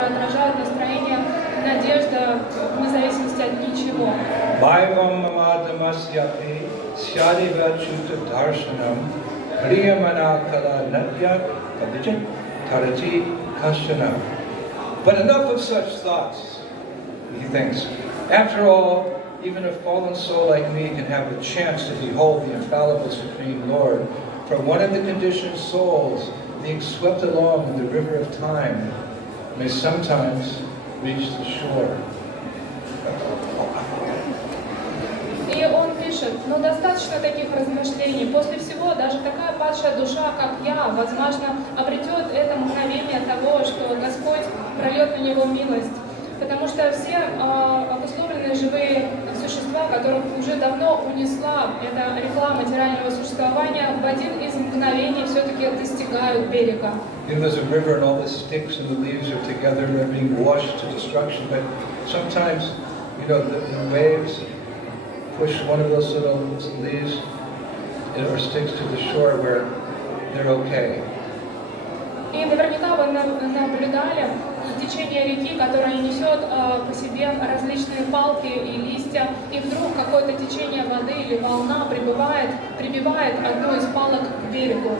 отражают настроение, надежда вне зависимости от ничего. Bhaivam mamadamasyapi syadiva chuta darshanam kriyamana kala nadyat abhijit tarati kashana. But enough of such thoughts, he thinks. After all, even a fallen soul like me can have a chance to behold the infallible Supreme Lord. For one of the conditioned souls, being swept along in the river of time, may sometimes reach the shore. И он пишет: но достаточно таких размышлений. После всего, даже такая падшая душа, как я, возможно, обретет это мгновение того, что Господь прольет на него милость. Потому что все обусловленные живые существа, которых уже давно унесла эта реклама материального существования, в один из мгновений все-таки достигают берега. You know, there's a river and all the sticks and the leaves are together and being washed to destruction, but sometimes, you know, the waves push one of those little leaves or sticks to the shore where they're okay. И наверняка вы наблюдали течение реки, которое несет по себе различные палки и листья, и вдруг какое-то течение воды или волна прибивает одну из палок к берегу.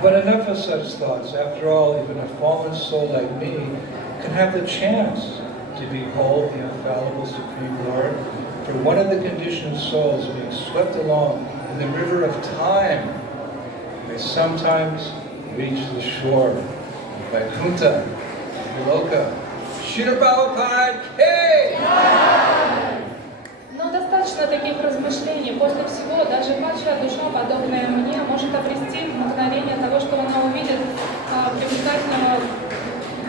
But enough of such thoughts. After all, even a fallen soul like me can have the chance to behold the infallible Supreme Lord. For one of the conditioned souls being swept along in the river of time may sometimes reach the shore. Vaikuntha, Viloka, Shri Prabhupada, hey! Но достаточно таких размышлений. После всего, даже падшая душа, подобная мне, может обрести мгновение того, что она увидит привлекательного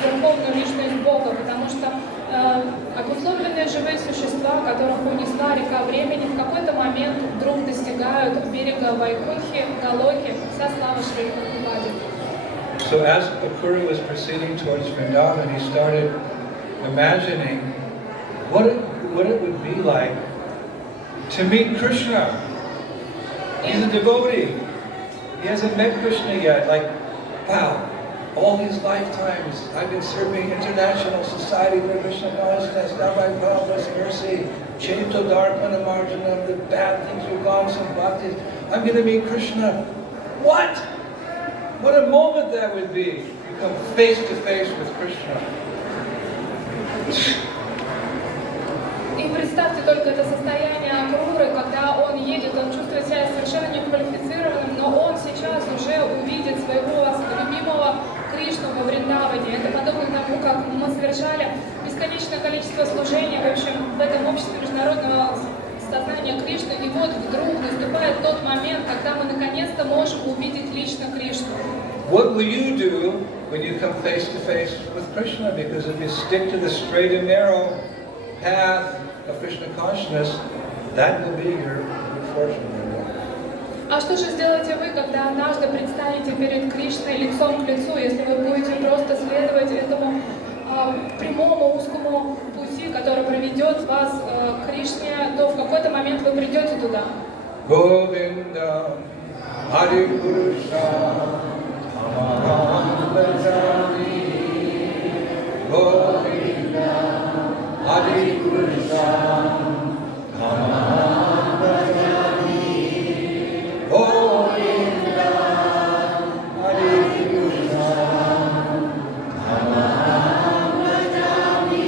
верховную личность Бога, потому что обусловленные живые существа, которых унесла река времени, в какой-то момент вдруг достигают берега Вайкунхи, Галоки, вся слава Шри Прабхупаде. So as Akura was proceeding towards Vrindavan, he started imagining what it would be like to meet Krishna. He's a devotee. He hasn't met Krishna yet. Like, wow, all these lifetimes I've been serving International Society for Krishna Consciousness, now by Prabhupada's mercy, Chaitya Dharmana Marjana, the bad things are gone, some bhaktis. I'm going to meet Krishna. What? What a moment that would be. You come face to face with Krishna. И представьте только это состояние Акруры, когда он едет, он чувствует себя совершенно неквалифицированным, но он сейчас уже увидит своего любимого Кришну во Вриндаване. Это подобно тому, как мы совершали бесконечное количество служений, в общем, в этом обществе международного сознания Кришны, и вот вдруг наступает тот момент, когда мы наконец-то можем увидеть лично Кришну. What will you do when you come face to face with Krishna? Because if you stick to the straight and narrow path of Krishna consciousness, that will be your good fortune. А что же сделаете вы, когда однажды предстанете перед Кришной лицом к лицу, если вы будете просто следовать этому прямому узкому пути, который проведет вас к Кришне, то в какой-то момент вы придете туда. Говинда, Хари Кришна, Амахам Баджами, Говинда, Хари Кришна, Amaham Bhajaami, Govinda, Hare Krishna, Amaham Bhajaami.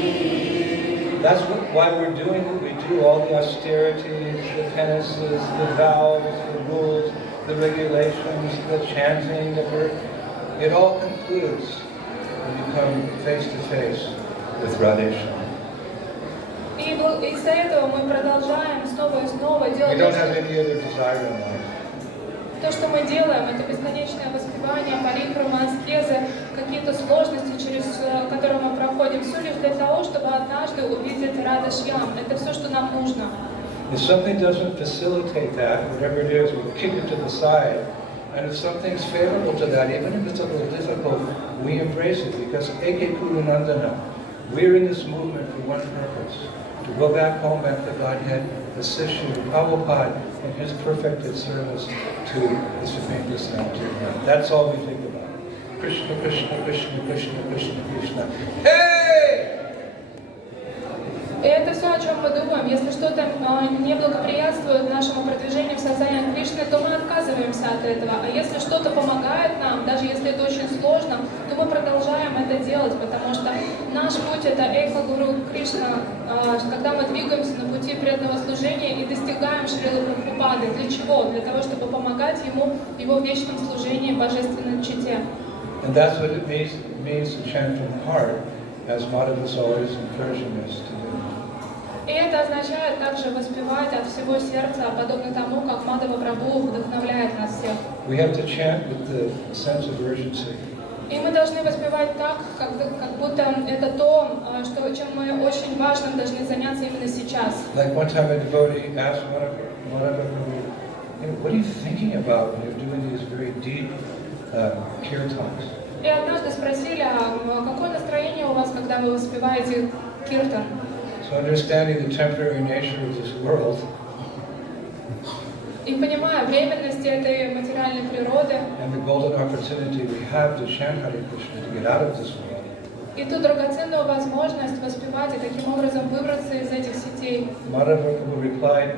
That's why we're doing what we do, all the austerities, the penances, the vows, the rules, the regulations, the chanting, it all concludes when you come face to face with Radhesham. И из-за этого мы продолжаем снова и снова делать то, что мы делаем. Это бесконечное воспевание, парикрамы, аскезы, какие-то сложности, через которые мы проходим. Все лишь для того, чтобы однажды увидеть Радha-шьям. Это все, что нам нужно. If something doesn't facilitate that, whatever it is, we'll kick it to the side. And if something's favorable to that, even if it's a little difficult, we embrace it because Eke Kuru Nandana, we're in this movement for one purpose. To go back home, back to Godhead, assist Sri Prabhupada in his perfected service to the Supreme Personality of God. That's all we think about. Krishna, Krishna, Krishna, Krishna, Krishna, Krishna. Hey! И это все, о чем мы думаем. Если что-то не благоприятствует нашему продвижению в сознании Кришны, то мы отказываемся от этого. А если что-то помогает нам, даже если это очень сложно, то мы продолжаем это делать, потому что наш путь — это Эйка-гуру Кришна, когда мы двигаемся на пути преданного служения и достигаем Шрилы Прабхупады. Для чего? Для того, чтобы помогать ему в его вечном служении божественной чите. And that's what it means to chant from the heart, as Madhava is always encouraging us to do. И это означает также воспевать от всего сердца, подобно тому, как Мадхава Прабху вдохновляет нас всех. We have to chant with the sense of urgency. И мы должны воспевать так, как будто это то, чем мы очень важным должны заняться именно сейчас. Like one time a devotee asked Madhava Prabhu, what are you thinking about when you're doing these very deep kirtans? И однажды спросили, какое настроение у вас, когда вы воспеваете киртан? So understanding the temporary nature of this world, и понимая временность этой материальной природы, and the golden opportunity we have to chant Hare Krishna to get out of this world, и ту драгоценную возможность воспевать и таким образом выбраться из этих сетей. Madhava Prabhu replied,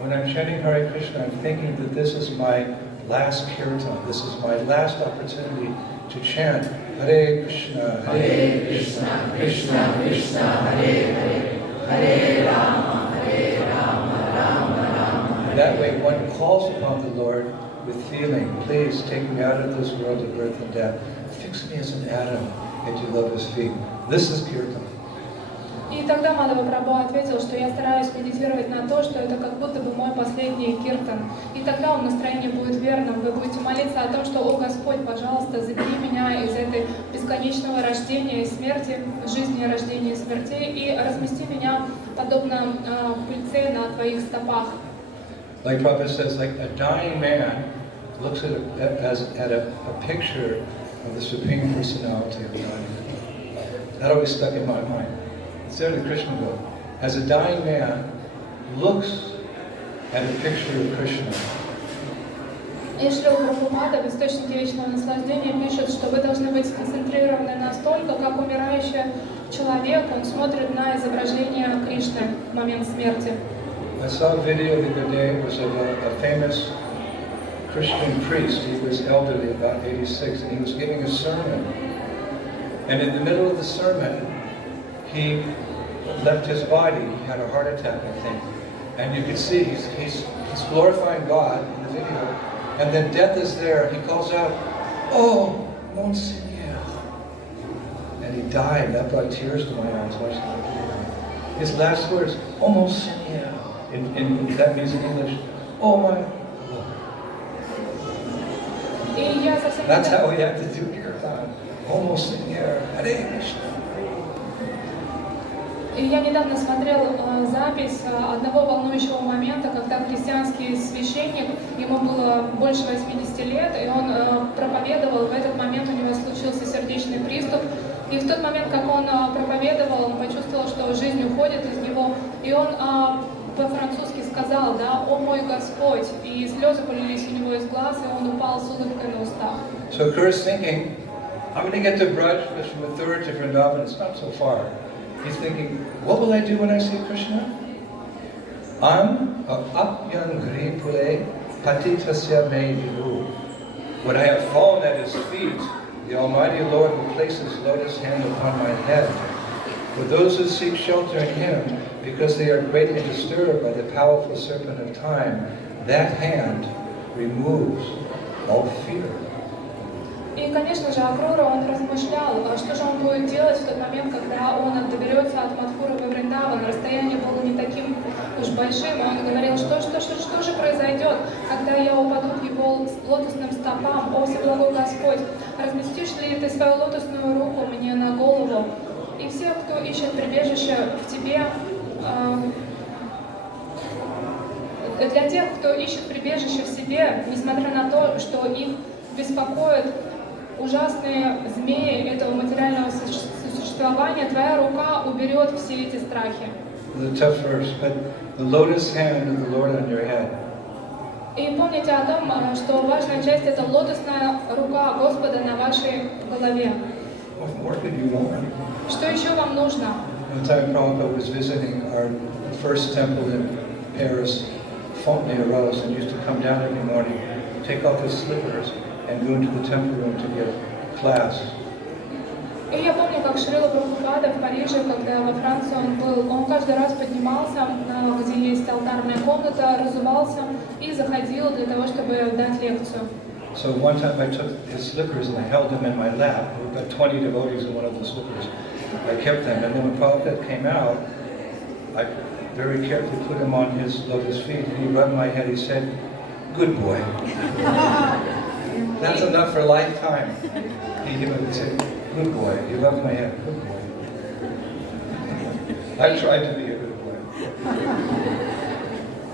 when I'm chanting Hare Krishna, I'm thinking that this is my last kirtan, this is my last opportunity to chant Hare Krishna, Krishna Krishna, Hare Hare, Hare Rama, Rama Rama. That way one calls upon the Lord with feeling, please take me out of this world of birth and death. Fix me as an atom at your lotus feet. This is kirtan. И тогда Мадхава Прабху ответил, что я стараюсь медитировать на то, что это как будто бы мой последний киртан. И тогда настроение будет верным. Вы будете молиться о том, что, о Господь, пожалуйста, забери меня из этой бесконечного рождения и смерти, жизни, рождения и смерти, и размести меня подобно пыльце на твоих стопах. Like Prabhupada says, like a dying man looks at a picture of the Supreme Personality of God. That always stuck in my mind. It's there in the Krishna book. As a dying man looks at a picture of Krishna. И Шрила Прабхупада в Источнике Вечного Наслаждения пишет, что вы должны быть сконцентрированы настолько, как умирающий человек, он смотрит на изображение Кришны в момент смерти. I saw a video the other day. It was of a famous Christian priest. He was elderly, about 86, and he was giving a sermon. And in the middle of the sermon, he left his body. He had a heart attack, I think. And you can see he's glorifying God in the video. And then death is there. He calls out, "Oh, Monseigneur!" And he died. That brought tears to my eyes watching the video. His last words, "Oh, Monseigneur." That means in English, "Oh my Lord." That's how we have to do kirtan. "Oh, Monseigneur, Hare Krishna." И я недавно смотрел запись одного волнующего момента, когда христианский священник, ему было больше 80 лет, и он проповедовал, в этот момент у него случился сердечный приступ, и в тот момент, как он проповедовал, он почувствовал, что жизнь уходит из него, и он по-французски сказал, да, «О мой Господь», и слезы полились у него из глаз, и он упал с улыбкой на устах. So Kura's thinking, I'm going to get to Braj from the third to Vrindavan, it's not so far. He's thinking, what will I do when I see Krishna? Apyan pule patitasya me viru. When I have fallen at his feet, the Almighty Lord will place his lotus hand upon my head. For those who seek shelter in him, because they are greatly disturbed by the powerful serpent of time, that hand removes all fear. И, конечно же, Акрура, он размышлял, что же он будет делать в тот момент, когда он доберется от Мадхуры во Вриндаван. Расстояние было не таким уж большим, и он говорил, что же произойдет, когда я упаду к его лотосным стопам. О, Всеблагой Господь, разместишь ли ты свою лотосную руку мне на голову? И все, кто ищет прибежище в тебе, для тех, кто ищет прибежище в себе, несмотря на то, что их беспокоит ужасные змеи этого материального существования, твоя рука уберет все эти страхи. The tough verse, but the lotus hand of the Lord on your head. И помните о том, что важная часть — это лотосная рука Господа на вашей голове. What more could you want? Что еще вам нужно? One time Prabhupada was visiting our first temple in Paris, Fontenay-aux-Roses, and used to come down every morning, take off his slippers, and go into the temple room to give class. И я помню, как Шрила Прабхупада в Париже, когда во Франции он был, он каждый раз поднимался, где есть алтарная комната, разувался и заходил для того, чтобы дать лекцию. So one time I took his slippers and I held them in my lap. There were about 20 devotees in one of the slippers. I kept them, and then when Prabhupada came out, I very carefully put him on his lotus feet, and he rubbed my head. He said, "Good boy." That's enough for a lifetime. He would say, "Good boy." He rubbed my head. Good boy. I tried to be a good boy.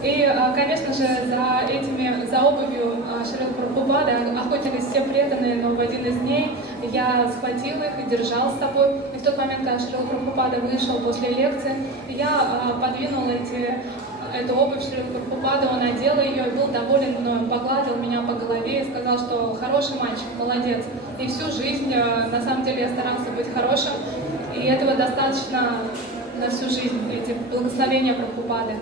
И, конечно же, за обувью Шрилы Прабхупады охотились все преданные, но в один из дней я схватил их и держал с собой. И в тот момент, когда Шрила Прабхупада вышел после лекции, я подвинул эту обувь Шрилы Прабхупады, он одел ее и был доволен мной, погладил меня по голове и сказал, что хороший мальчик, молодец. И всю жизнь, на самом деле, я старался быть хорошим, и этого достаточно на всю жизнь, эти благословения Прабхупады.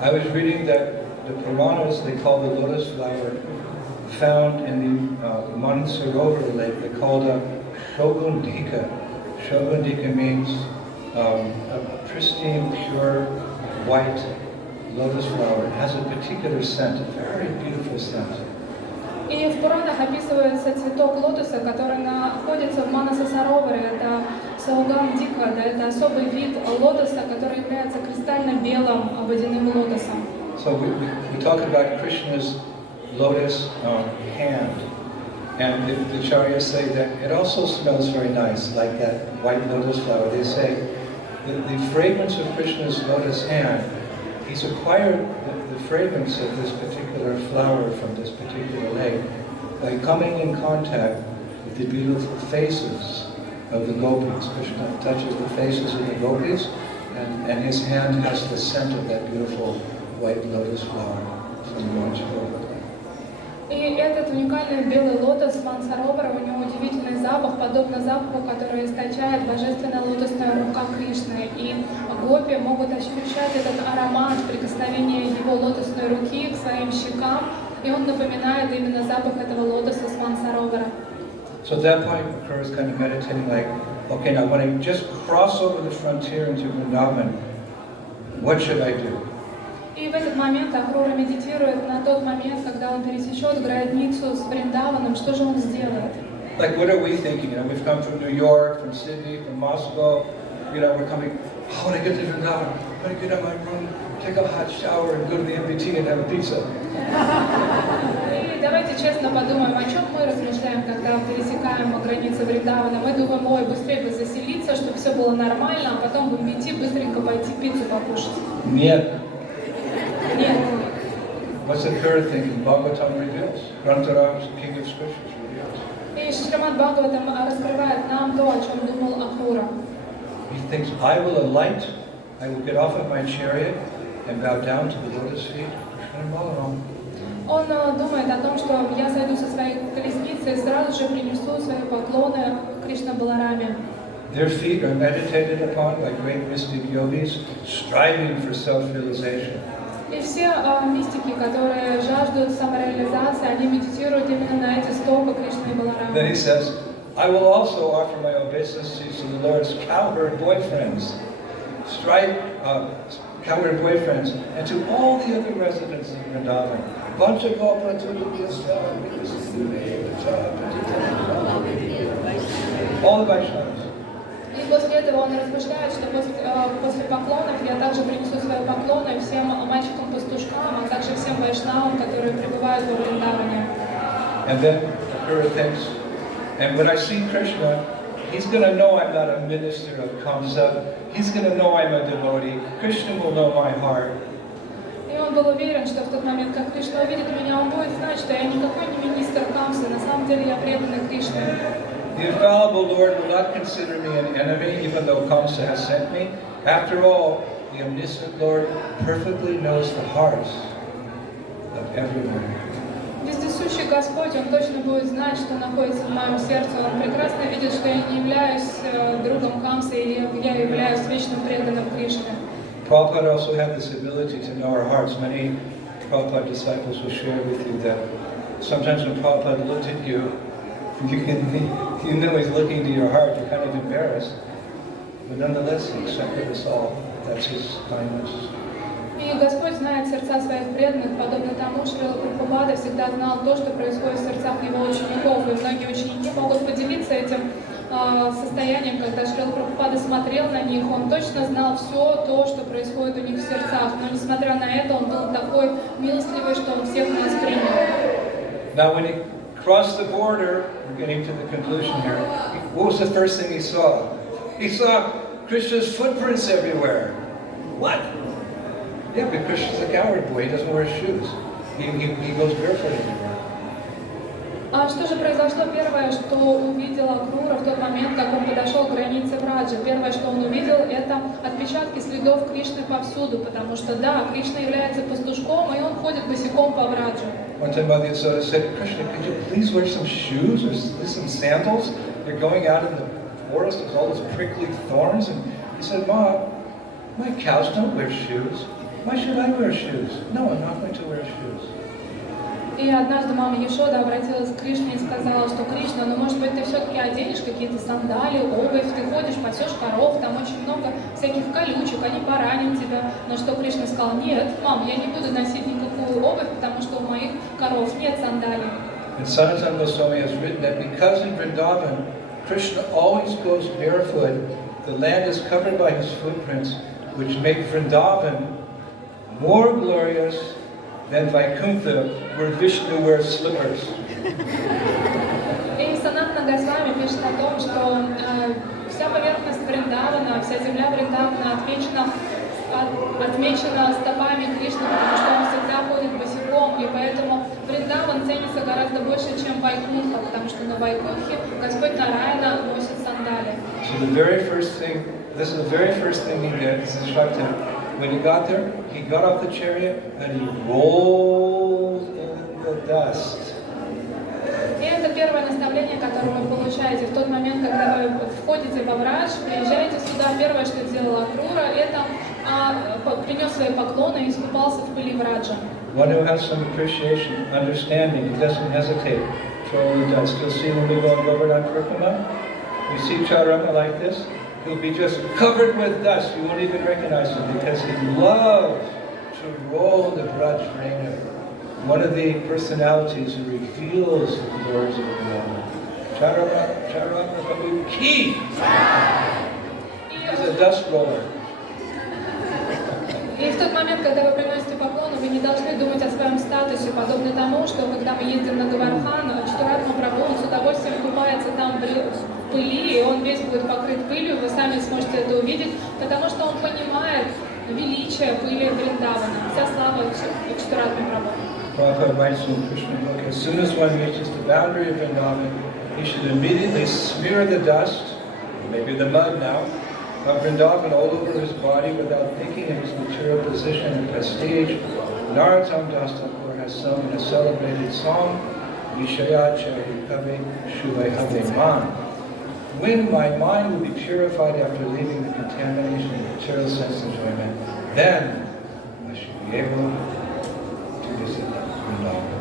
I was reading that the Puranas, they call the lotus flower found in the Mansarovar lake, they call it Shogundika. Shogundika means a pristine, pure, white lotus flower. It has a particular scent, a very beautiful scent. И в Пуранах описывается цветок лотоса, который находится в Манаса-Сароваре. Это Саугам-Диква, да, это особый вид лотоса, который является кристально белым водяным лотосом. So we talk about Krishna's lotus hand, and the acharyas say that it also smells very nice, like that white lotus flower. They say that the fragrance of Krishna's lotus hand, he's acquired the fragrance of this particular flower from this particular lake by coming in contact with the beautiful faces of the gopis. Krishna touches the faces of the gopis, and his hand has the scent of that beautiful white lotus flower from Mansarovar. И этот уникальный белый лотос Мансаровара, у него удивительный запах, подобно запаху, который источает божественная лотосная рука Кришны. И гопи могут ощущать этот аромат прикосновения его лотосной руки к своим щекам, и он напоминает именно запах этого лотоса с Мансаровара. So at that point, Makura is kind of meditating like, okay, now when I just cross over the frontier into Vrindavan, what should I do? И в этот момент Акрура медитирует на тот момент, когда он пересечет границу с Вриндаваном, что же он сделает? Like, what are we thinking? You know, we've come from New York, from Sydney, from Moscow. You know, we're coming, oh, when I get to Vrindavan, I'm going to get out of my room, take a hot shower, and go to the MBT and have a pizza. И давайте честно подумаем, о чем мы размышляем, когда пересекаем границы Вриндавана. Мы думаем, ой, быстрее бы заселиться, чтобы все было нормально, а потом в MBT быстренько пойти пиццу покушать. Нет. Нет. What's the third thing Bhagavatam reveals? Granthara, king of scriptures, reveals. И Шримад Бхагаватам раскрывает нам то, о чем думал Акрура. He thinks, I will alight, I will get off of my chariot and bow down to the lotus feet of Krishna and Balaram. Он думает о том, что я сойду со своей колесницы и сразу же принесу свои поклоны Кришна Балараме. Their feet are meditated upon by great mystic yogis, striving for self-realization. И все мистики, которые жаждут самореализации, они медитируют именно на эти стопы Кришны и Баларама. Then he says, I will also offer my obeisances to the Lord's cowherd boyfriends, cowherd boyfriends, and to all the other residents of Vrindavan. All the Vaishnavas. И после этого он размышляет, что после поклонов я также принесу свои поклоны всем мальчикам-пастушкам, а также всем вайшнавам, которые пребывают во Вриндаване. And then Akura thinks, and when I see Krishna, he's going to know I'm not a minister of Kamsa. He's going to know I'm a devotee. Krishna will know my heart. И он был уверен, что в тот момент, как Кришна увидит меня, он будет знать, что я никакой не министр Камсы, на самом деле я преданный Кришне. The infallible Lord will not consider me an enemy, even though Kamsa has sent me. After all, the omniscient Lord perfectly knows the hearts of everywhere. Вездесущий Господь, Он точно будет знать, что находится в моем сердце. Он прекрасно видит, что я не являюсь другом Камса, или я являюсь вечным преданным Кришне. Prabhupada also had this ability to know our hearts. Many Prabhupada disciples will share with you that sometimes when Prabhupada looked at you, you know he's looking into your heart, you're kind of embarrassed. But nonetheless, he accepted us all. That's his kindness. И Господь знает сердца своих преданных, подобно тому, что Шрила Прабхупада всегда знал то, что происходит в сердцах его учеников. И многие ученики могут поделиться этим состоянием, когда Шрила Прабхупада смотрел на них, он точно знал все то, что происходит у них в сердцах. Но несмотря на это, он был такой милостливый, что он всех нас принял. Now when he crossed the border, we're getting to the conclusion here, what was the first thing he saw? He saw Krishna's footprints everywhere. What? Yeah, but Krishna's a coward boy, he doesn't wear shoes. He goes barefoot everywhere. А что же произошло? Первое, что увидел Акрура в тот момент, как он подошел к границе Враджи. Первое, что он увидел, это отпечатки следов Кришны повсюду, потому что, да, Кришна является пастушком, и он ходит босиком по Враджу. One time Madhya said, Krishna, could you please wear some shoes or some sandals? You're going out in the forest with all those prickly thorns. And he said, Ma, my cows don't wear shoes. Why should I wear shoes? No, I'm not going to wear shoes. И однажды мама Ешода обратилась к Кришне и сказала, что Кришна, ну может быть ты все-таки оденешь какие-то сандали, обувь, ты ходишь, пасешь коров, там очень много всяких колючек, они поранят тебя. Но что Кришна сказал, нет, мам, я не буду носить никакую обувь, потому что у моих коров нет сандалий. And Sanatana Goswami has written that because in Vrindavan, Krishna always goes barefoot, the land is covered by his footprints, which make Vrindavan more glorious than Vaikuntha, where Vishnu wears slippers. И Санатана Госвами пишет о том, что вся поверхность Вриндавана, вся земля Вриндавана отмечена стопами Кришны, потому что он всегда ходит босиком, и поэтому Вриндаван ценится гораздо больше, чем Вайкунха, потому что на Вайкунхе Господь Нараяна носит сандали. So this is the very first thing he did, is instructed. When he got there, he got off the chariot and he rolled in the dust. И это первое наставление, которое вы получаете в тот момент, когда вы входите во Врадж, приезжаете сюда. Первое, что сделала Акрура, это принес свои поклоны и искупался в пыли Враджа. One who has some appreciation, understanding, he doesn't hesitate to roll the dust. You'll see when we go and Govardhan Kirtana, you see Chaturanga like this, he'll be just covered with dust. You won't even recognize him because he loves to roll the Braj Ranga. One of the personalities who reveals the glories of Vrindavan. Chaturanga Prabhu Ki! He's a dust roller. И в тот момент, когда вы приносите поклоны, вы не должны думать о своем статусе, подобно тому, что когда мы ездим на Гавардхан, Чатуратма Прабху, он с удовольствием купается там в пыли, и он весь будет покрыт пылью, вы сами сможете это увидеть, потому что он понимает величие пыли Вриндавана. Вся слава Чатуратме Прабху. Prabhupada writes in the Krishna book, as soon as one reaches the boundary of Vrindavan, he should immediately smear the dust, maybe the mud now, of Vrindavan all over his body without thinking of his material position and prestige. Narottam Das Thakur has sung in a celebrated song, Vishaya Chari Kave Shubhe Have Man. When my mind will be purified after leaving the contamination of material sense enjoyment, then I should be able to visit Vrindavan.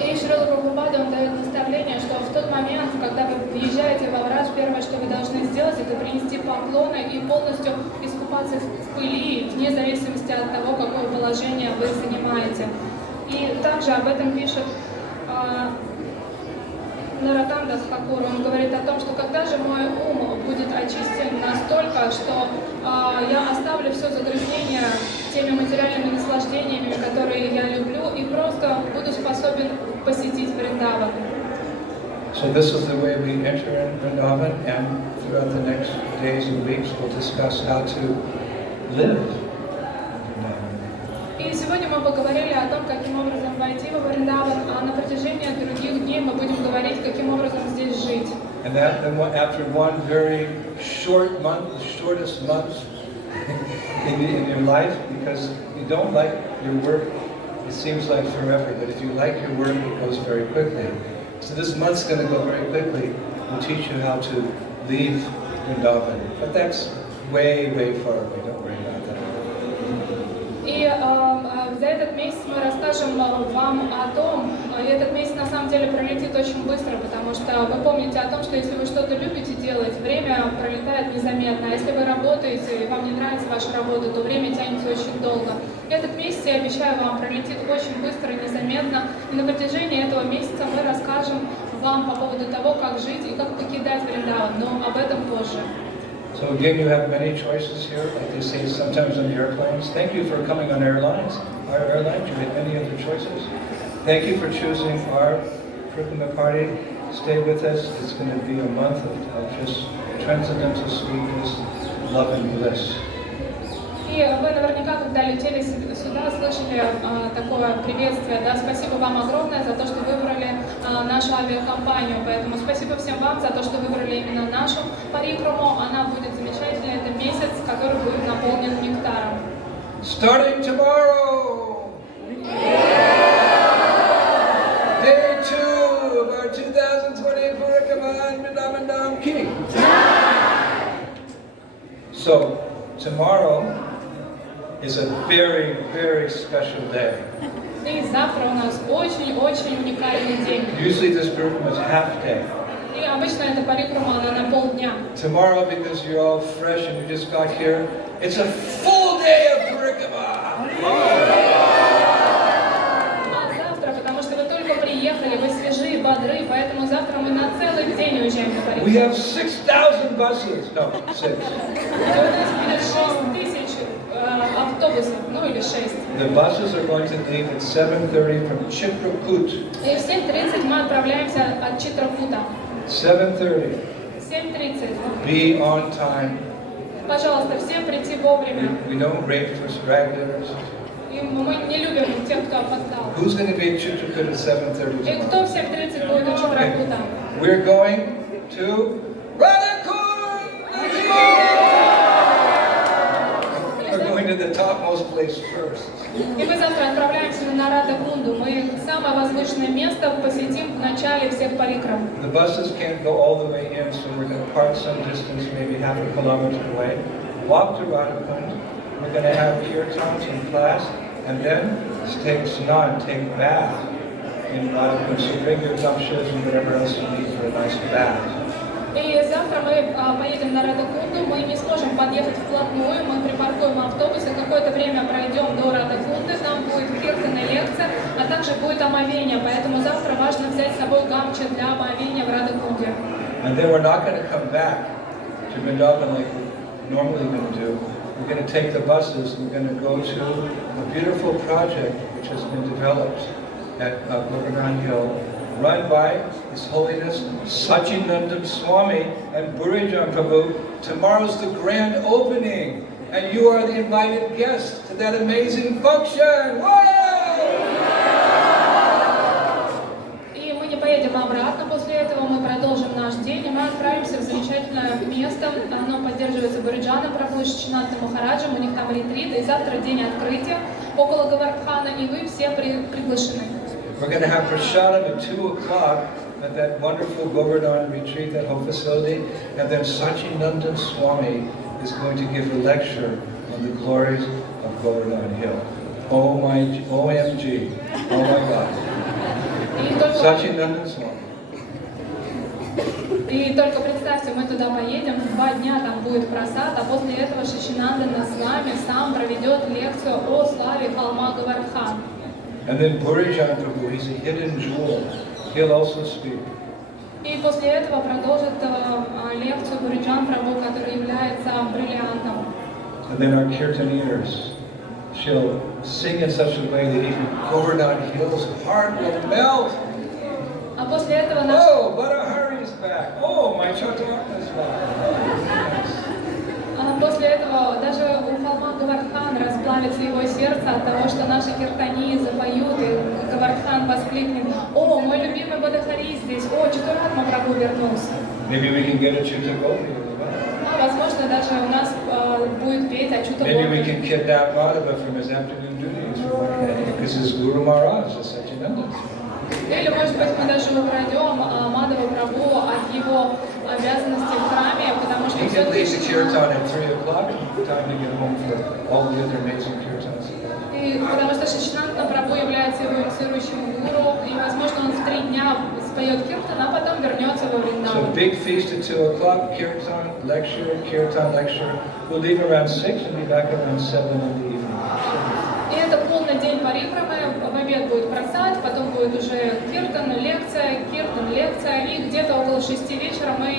И Шрила Прабхупада, он дает наставление, что в тот момент, когда вы въезжаете во Врадж, первое, что вы должны сделать, это принести поклоны и полностью искупаться в пыли, вне зависимости от того, какое положение вы занимаете. И также об этом пишет Наротам Дас Тхакур. Он говорит о том, что когда же мой ум будет очищен настолько, что я оставлю все загрязнение теми материальными наслаждениями, которые я люблю, и просто буду способен посетить Вриндаван. So this is the way we enter in Vrindavan, and throughout the next days and weeks we'll discuss how to live in Vrindavan. И сегодня мы поговорили о том, каким образом войти во Вриндаван, а на протяжении других дней мы будем говорить, каким образом здесь жить. And that, then after one very short month, the shortest month in your life, because you don't like your work it seems like forever, but if you like your work, it goes very quickly. So this month's going to go very quickly. We'll teach you how to leave Vrindavan. But that's way, way far away. Don't worry about that. И за этот месяц мы расскажем вам о том, и этот месяц на самом деле пролетит очень быстро, потому что вы помните о том, что если вы что-то любите делать, время пролетает незаметно, а если вы работаете и вам не нравится ваша работа, то время тянется очень долго. Этот месяц, я обещаю вам, пролетит очень быстро и незаметно, и на протяжении этого месяца мы расскажем вам по поводу того, как жить и как покидать Вриндаван, но об этом позже. So again, you have many choices here, like they say sometimes on the airplanes. Thank you for coming on our airlines. You had many other choices. Thank you for choosing our Parikrama party. Stay with us. It's going to be a month of just transcendental sweetness, love and bliss. И вы наверняка, когда летели сюда, слышали такое приветствие. Да? Спасибо вам огромное за то, что выбрали нашу авиакомпанию. Поэтому спасибо всем вам за то, что выбрали именно нашу парикраму. Она будет замечательной. Это месяц, который будет наполнен нектаром. Starting tomorrow! Day 2 of our 2020 Parikrama Vrindavan Dham Ki. So, tomorrow is a very, very special day. И завтра у нас очень-очень уникальный день. Usually this Parikrama is half day. И обычно эта парикрама, она на полдня. Tomorrow, because you're all fresh and you just got here, it's a full day of Parikrama! А завтра, потому что вы только приехали, вы свежие, бодры, поэтому завтра мы на целый день уезжаем на парикрам. We have 6,000 buses. No, 6. И у нас будет 6 000 автобусов, ну или 6. The buses are going to leave at 7:30 from Chitrakoot. И в 7:30 мы отправляемся от Читракута. 7:30. 7:30. Be on time. Пожалуйста, всем прийти вовремя. We don't rate for stragglers. И мы не любим тех, кто опоздал. Who's going to be at Chitrakoot at 7:30? И кто в 7:30 будет у Читракута? We're going to Radhakund! We're going to the topmost place first. И мы завтра отправляемся на Радхакунду. Мы самое возвышенное место посетим в начале всех парикрам. The buses can't go all the way in, so we're going to park some distance, maybe half a kilometer away, walk to Radhakund. We're going to have kirtans in class, and then take snan, take bath in Radhakund. So bring your gumshoes and whatever else you need for a nice bath. И завтра мы поедем на Радхакунду, мы не сможем подъехать вплотную, мы припаркуем автобус и какое-то время пройдем до Радхакунды, там будет киртана лекция, а также будет омовение, поэтому завтра важно взять с собой гамча для омовения в Радхакунде. And then we're not going to come back to Vrindavan like we're normally going to do. We're going to take the buses and we're going to go to a beautiful project which has been developed at Govardhan Hill, run by His Holiness Sachinandan Swami and Burijan Prabhu. Tomorrow's the grand opening, and you are the invited guest to that amazing function. И мы не поедем обратно после этого, мы продолжим наш день, и мы отправимся в замечательное место. Оно поддерживается Буриджаном Прабhu, Шичинатом Махараджем, у них там ретрит, и завтра день открытия около Гавардхана, и вы все приглашены. We're going to have prasadam at 2 o'clock at that wonderful Govardhan retreat, that whole facility, and then Sachinandan Swami is going to give a lecture on the glories of Govardhan Hill. Oh my, OMG, oh my God. Sachinandan Swami. И только представьте, мы туда поедем, 2 дня там будет просад, а после этого Шичинандана с вами сам проведет лекцию о славе холма Гавардхан. And then Burijan Prabhu, he's a hidden jewel. He'll also speak. И после этого продолжит лекцию Буриджан Прабhu, который является бриллиантом. And then our kirtaniyas, she'll sing in such a way that even Govardhan Hill's heart will melt. А после этого наш... Oh, Badahari is back. Oh, my Chaturanga is back. После этого даже у холма Гавардхан расплавится его сердце от того, что наши киртании запоют, и Гавардхан воскликнет: «О, мой любимый Бадахари здесь! О, Чатуратма Прабhu вернулся!» Maybe we can get a Chutagopi. А возможно, даже у нас будет петь Ачута Maybe we Гопи. can kidnap Madhava from his afternoon duties. Because his Guru Maharaj is Satyananda. Или, может быть, мы даже украдем Мадхава Прабху от его обязанностей в храме, потому что He can все-таки... leave the kirtan at 3 o'clock, time to get home for all the other amazing kirtans. И потому что Шичнанда Прабху является его инициирующим гуру, и, возможно, он в 3 дня споет киртан, а потом вернется во So Вриндаван. big feast at 2 o'clock, kirtan lecture. We'll leave around 6 and be back around 7 in the evening. И это полный день парикрамы, в обед будет просад, потом будет уже киртан, лекция, и где-то около 6 вечера мы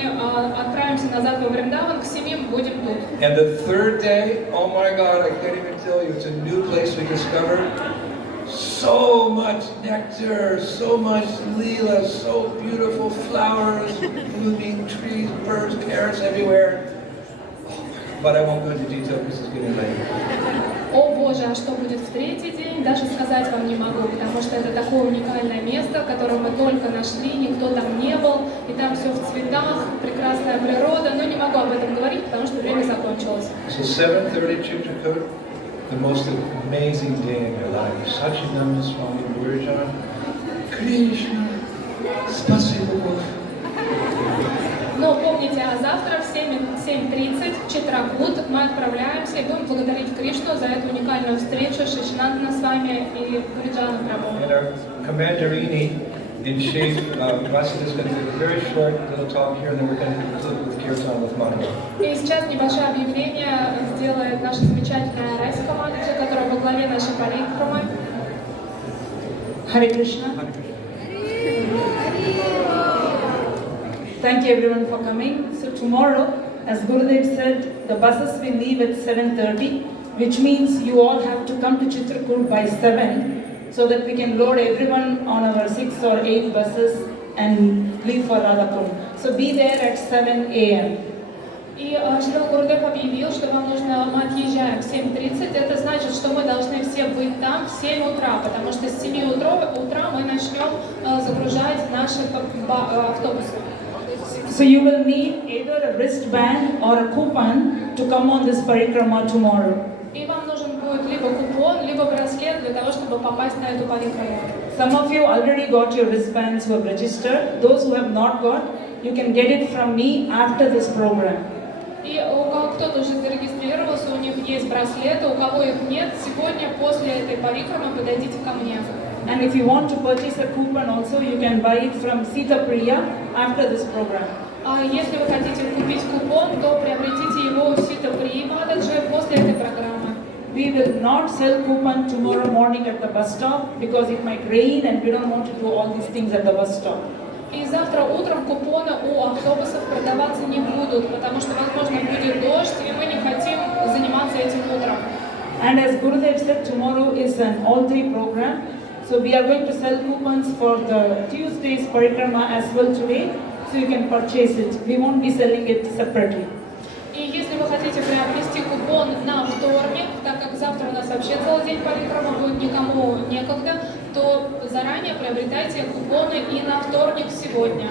отправимся назад во Вриндаван, к 7 будем тут. And the third day, oh my God, I can't even tell you, it's a new place we discovered. So much nectar, so much leela, so beautiful flowers, blooming trees, birds, parrots everywhere. But I won't go into detail because it's getting late. О Боже, а что будет в 3-й день, даже сказать вам не могу, потому что это такое уникальное место, которое мы только нашли, никто там не был, и там все в цветах, прекрасная природа, но не могу об этом говорить, потому что время закончилось. So 7:30 Chitrakoot, the most amazing day in your life. Satchidananda Swami Gurujan, Krishna, Spasibo. Но помните, а завтра в 7:30 Читракут мы отправляемся и будем благодарить Кришну за эту уникальную встречу Шичнандана с вами и Гуриджана Прабху. And our commanderini in chief, Vasudha is going to do a very short little talk here, and then we're going to conclude with Kirtan with Madhava. И сейчас небольшое объявление сделает наша замечательная Райска Мададжи, которая во главе нашей парикрамы. Hare Krishna. Thank you everyone for coming. So tomorrow, as Gurudev said, the buses will leave at 7:30, which means you all have to come to Chitrakoot by 7, so that we can load everyone on our 6 or 8 buses and leave for Radhakund. So be there at 7 a.m. И Шрила Гурудев объявил, что вам нужно, мы отъезжаем в 7:30, это значит, что мы должны все быть там в 7 утра, потому что с 7 утра мы начнем загружать наши автобусы. So you will need either a wristband or a coupon to come on this parikrama tomorrow. И вам нужен будет либо купон, либо браслет для того, чтобы попасть на эту парикраму. Some of you already got your wristbands who have registered. Those who have not got, you can get it from me after this program. И у кого кто-то уже зарегистрировался, у них есть браслеты, у кого их нет, сегодня после этой парикрамы подойдите ко мне. And if you want to purchase a coupon also, you can buy it from Sita Priya after this program. А если вы хотите купить купон, то приобретите его у Сита Прии Мададжи после этой программы. We will not sell coupon tomorrow morning at the bus stop because it might rain and we don't want to do all these things at the bus stop. И завтра утром купоны у автобусов продаваться не будут, потому что, возможно, будет дождь, и мы не хотим заниматься этим утром. And as Gurudev said, tomorrow is an all-day program. So we are going to sell coupons for the Tuesday's parikrama as well today, so you can purchase it. We won't be selling it separately. И если вы хотите приобрести купон на вторник, так как завтра у нас вообще целый день парикрама, будет никому некогда, то заранее приобретайте купоны и на вторник сегодня.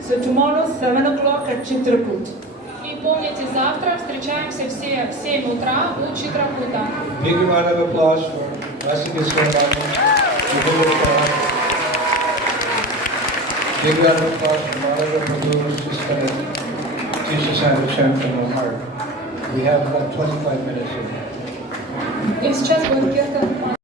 So tomorrow 7 o'clock at Chitrakoot. И помните, завтра встречаемся все в 7 утра у Читракута. Big round of applause for Vasudha Swaminathan. Big round of applause for Madhava Prabhu, who's just going to teach us how to chant from the heart. We have about 25 minutes here. И сейчас будет киртан